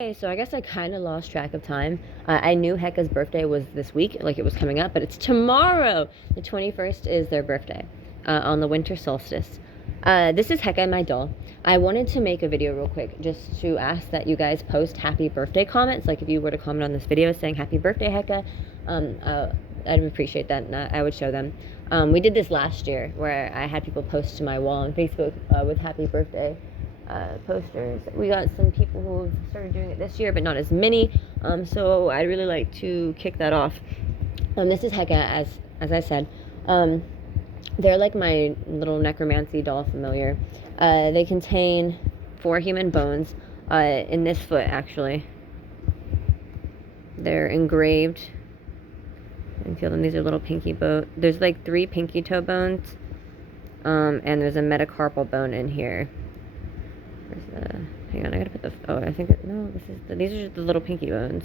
Okay, so I guess I kind of lost track of time. I knew Heka's birthday was this week, like it was coming up, but it's tomorrow. The 21st is their birthday, on the winter solstice. This is Heka, my doll. I wanted to make a video real quick just to ask that you guys post happy birthday comments. Like if you were to comment on this video saying happy birthday, Heka, I'd appreciate that, and I would show them. We did this last year where I had people post to my wall on Facebook with happy birthday posters. We got some people who have started doing it this year, but not as many. So I'd really like to kick that off. This is Heka, as I said. They're like my little necromancy doll familiar. They contain 4 human bones in this foot, actually. They're engraved. You can feel them. These are little pinky bones. There's like 3 pinky toe bones, and there's a metacarpal bone in here. Hang on, I gotta put the, I think, no, these are just the little pinky bones.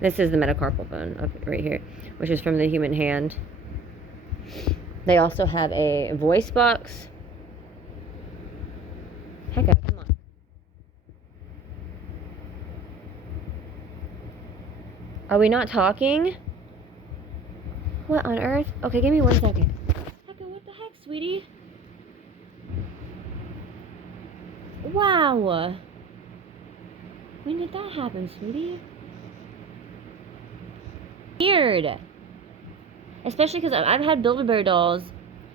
This is the metacarpal bone up right here, which is from the human hand. They also have a voice box. Heka, come on. Are we not talking? What on earth? Okay, give me 1 second. Heka, what the heck, sweetie? Wow. When did that happen, sweetie? Weird. Especially because I've had Build-A-Bear dolls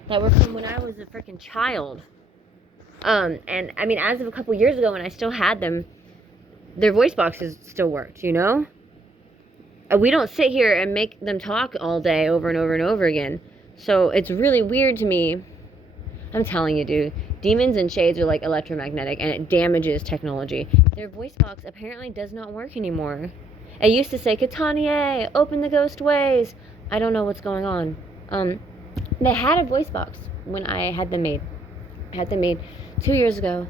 that were from when I was a freaking child. And I mean, as of a couple years ago when I still had them, their voice boxes still worked, you know? We don't sit here and make them talk all day over and over and over again. So it's really weird to me. I'm telling you, dude. Demons and shades are like electromagnetic, and it damages technology. Their voice box apparently does not work anymore. It used to say, Katanie, open the ghost ways. I don't know what's going on. They had a voice box when I had them made. I had them made 2 years ago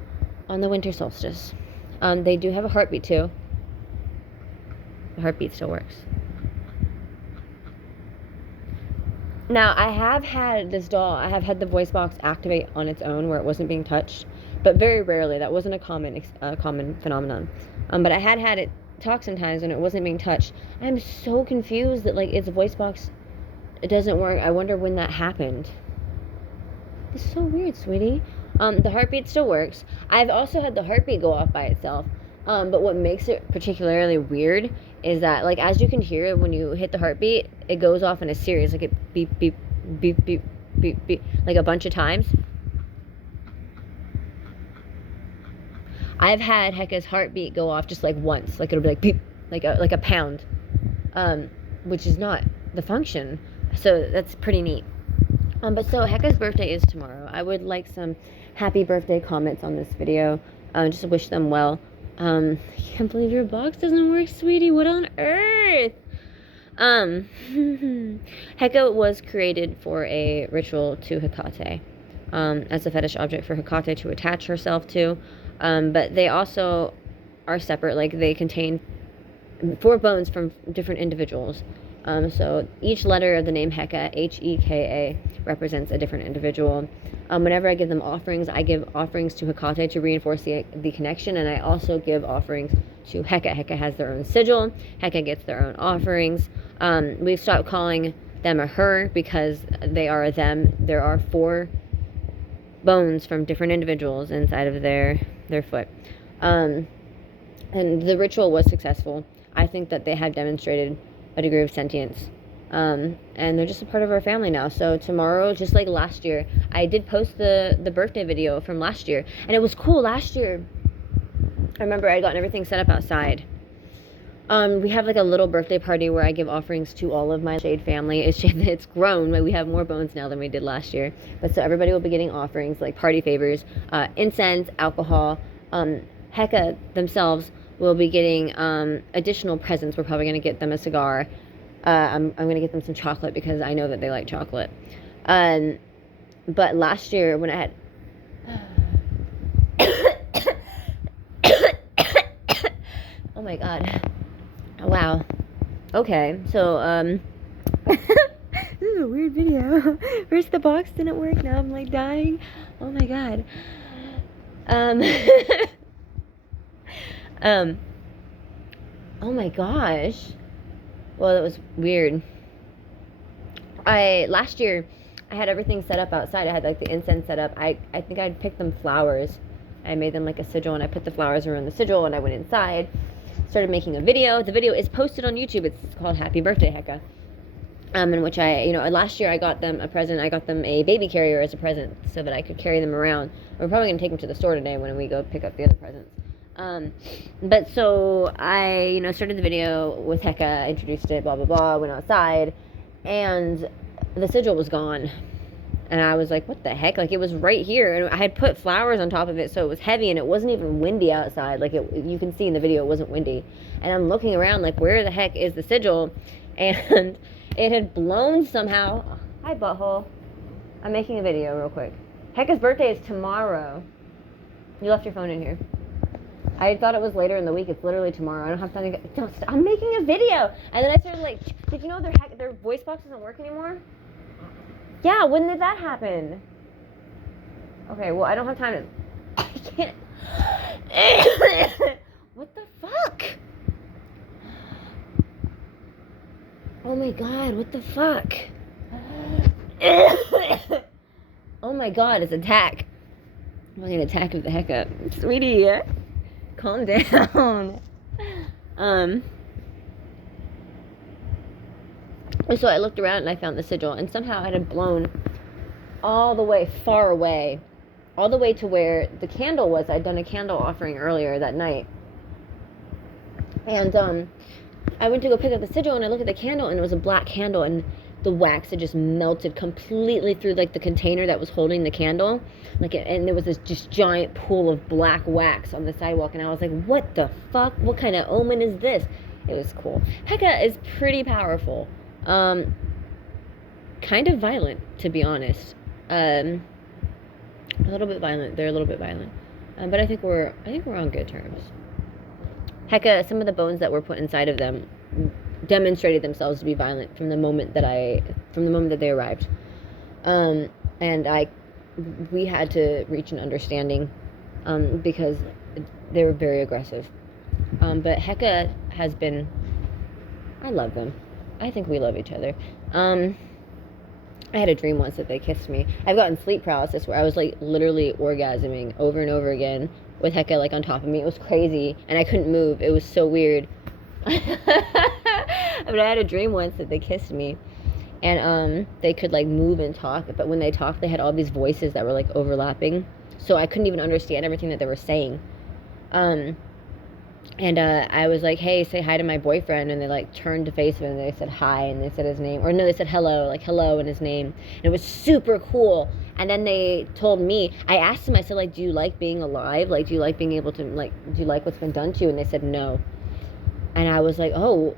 on the winter solstice. They do have a heartbeat too. The heartbeat still works. Now, I have had this doll, I have had the voice box activate on its own where it wasn't being touched, but very rarely. That wasn't a common phenomenon. But I had it talk sometimes when it wasn't being touched. I'm so confused that, like, its voice box, it doesn't work. I wonder when that happened. It's so weird, sweetie. The heartbeat still works. I've also had the heartbeat go off by itself. But what makes it particularly weird is that, like, as you can hear, when you hit the heartbeat, it goes off in a series, like it beep, beep, beep, beep, beep, beep, like a bunch of times. I've had Heka's heartbeat go off just like once, like it'll be like beep, like a pound, which is not the function. So that's pretty neat. But so Heka's birthday is tomorrow. I would like some happy birthday comments on this video. Just to wish them well. I can't believe your box doesn't work, sweetie. What on earth? Heka was created for a ritual to Hecate, as a fetish object for Hecate to attach herself to. But they also are separate. Like, they contain 4 bones from different individuals. So each letter of the name Heka, H-E-K-A, represents a different individual. Whenever I give them offerings, I give offerings to Hecate to reinforce the connection, and I also give offerings to Heka. Heka has their own sigil. Heka gets their own offerings. We've stopped calling them a her because they are a them. There are 4 bones from different individuals inside of their foot. And the ritual was successful. I think that they have demonstrated a degree of sentience. And they're just a part of our family now. So tomorrow, just like last year, I did post the birthday video from last year. And it was cool last year. I remember I'd gotten everything set up outside. We have like a little birthday party where I give offerings to all of my shade family. It's grown. We have more bones now than we did last year. But so everybody will be getting offerings, like party favors, incense, alcohol. Heka themselves will be getting additional presents. We're probably going to get them a cigar. I'm going to get them some chocolate because I know that they like chocolate. But last year when I had... Oh my god. Wow. Okay, so, this is a weird video. First the box didn't work, now I'm like dying. Oh my god. Oh my gosh. Well, it was weird. Last year I had everything set up outside. I had like the incense set up. I think I'd picked them flowers. I made them like a sigil, and I put the flowers around the sigil, and I went inside, started making a video. The video is posted on YouTube. It's called Happy Birthday, Heka. In which last year I got them a present. I got them a baby carrier as a present so that I could carry them around. We're probably going to take them to the store today when we go pick up the other presents. But so I, started the video with Heka, introduced it, blah, blah, blah, went outside, and the sigil was gone. And I was like, what the heck? Like, it was right here, and I had put flowers on top of it, so it was heavy, and it wasn't even windy outside. Like, you can see in the video, it wasn't windy. And I'm looking around, like, where the heck is the sigil? And it had blown somehow. Hi, butthole. I'm making a video real quick. Heka's birthday is tomorrow. You left your phone in here. I thought it was later in the week. It's literally tomorrow. I don't have time to get... Don't stop. I'm making a video. And then I started like, did you know their voice box doesn't work anymore? Yeah, when did that happen? Okay, well, I don't have time to... I can't... What the fuck? Oh my god, what the fuck? Oh my god, it's attack. I'm going to attack with the Heka. Sweetie, calm down. So I looked around and I found the sigil, and somehow it had blown all the way far away, all the way to where the candle was. I'd done a candle offering earlier that night, and I went to go pick up the sigil, and I looked at the candle, and it was a black candle, and the wax had just melted completely through like the container that was holding the candle, and there was this just giant pool of black wax on the sidewalk, and I was like, what the fuck? What kind of omen is this? It was cool. Heka is pretty powerful. Kind of violent, to be honest. A little bit violent. They're a little bit violent, but I think we're on good terms. Heka, some of the bones that were put inside of them demonstrated themselves to be violent from the moment that they arrived, and we had to reach an understanding, because they were very aggressive. But Heka has been. I love them. I think we love each other. I had a dream once that they kissed me. I've gotten sleep paralysis where I was like literally orgasming over and over again with Heka like on top of me. It was crazy, and I couldn't move. It was so weird. But I had a dream once that they kissed me, and they could like move and talk, but when they talked, they had all these voices that were like overlapping, so I couldn't even understand everything that they were saying. And I was like, hey, say hi to my boyfriend. And they like turned to face him and they said hi, and they said his name. Or no, they said hello, like hello and his name. And it was super cool. And then they told me, I asked them, I said, like, do you like being alive? Like, do you like being able to, like, do you like what's been done to you? And they said no. And I was like, oh,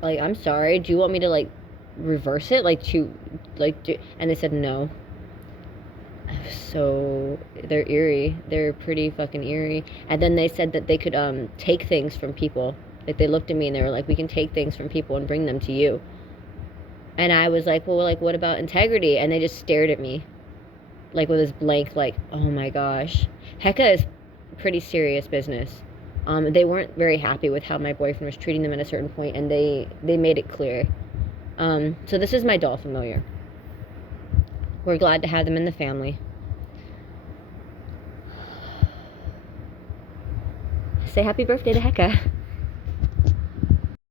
like, I'm sorry. Do you want me to, like, reverse it? Like, and they said no. So they're eerie. They're pretty fucking eerie. And then they said that they could take things from people. Like, they looked at me and they were like, we can take things from people and bring them to you. And I was like, well, like, what about integrity? And they just stared at me, like, with this blank, like, oh my gosh. Heka is pretty serious business. They weren't very happy with how my boyfriend was treating them at a certain point, and they made it clear. So this is my doll familiar. We're glad to have them in the family. Say happy birthday to Heka.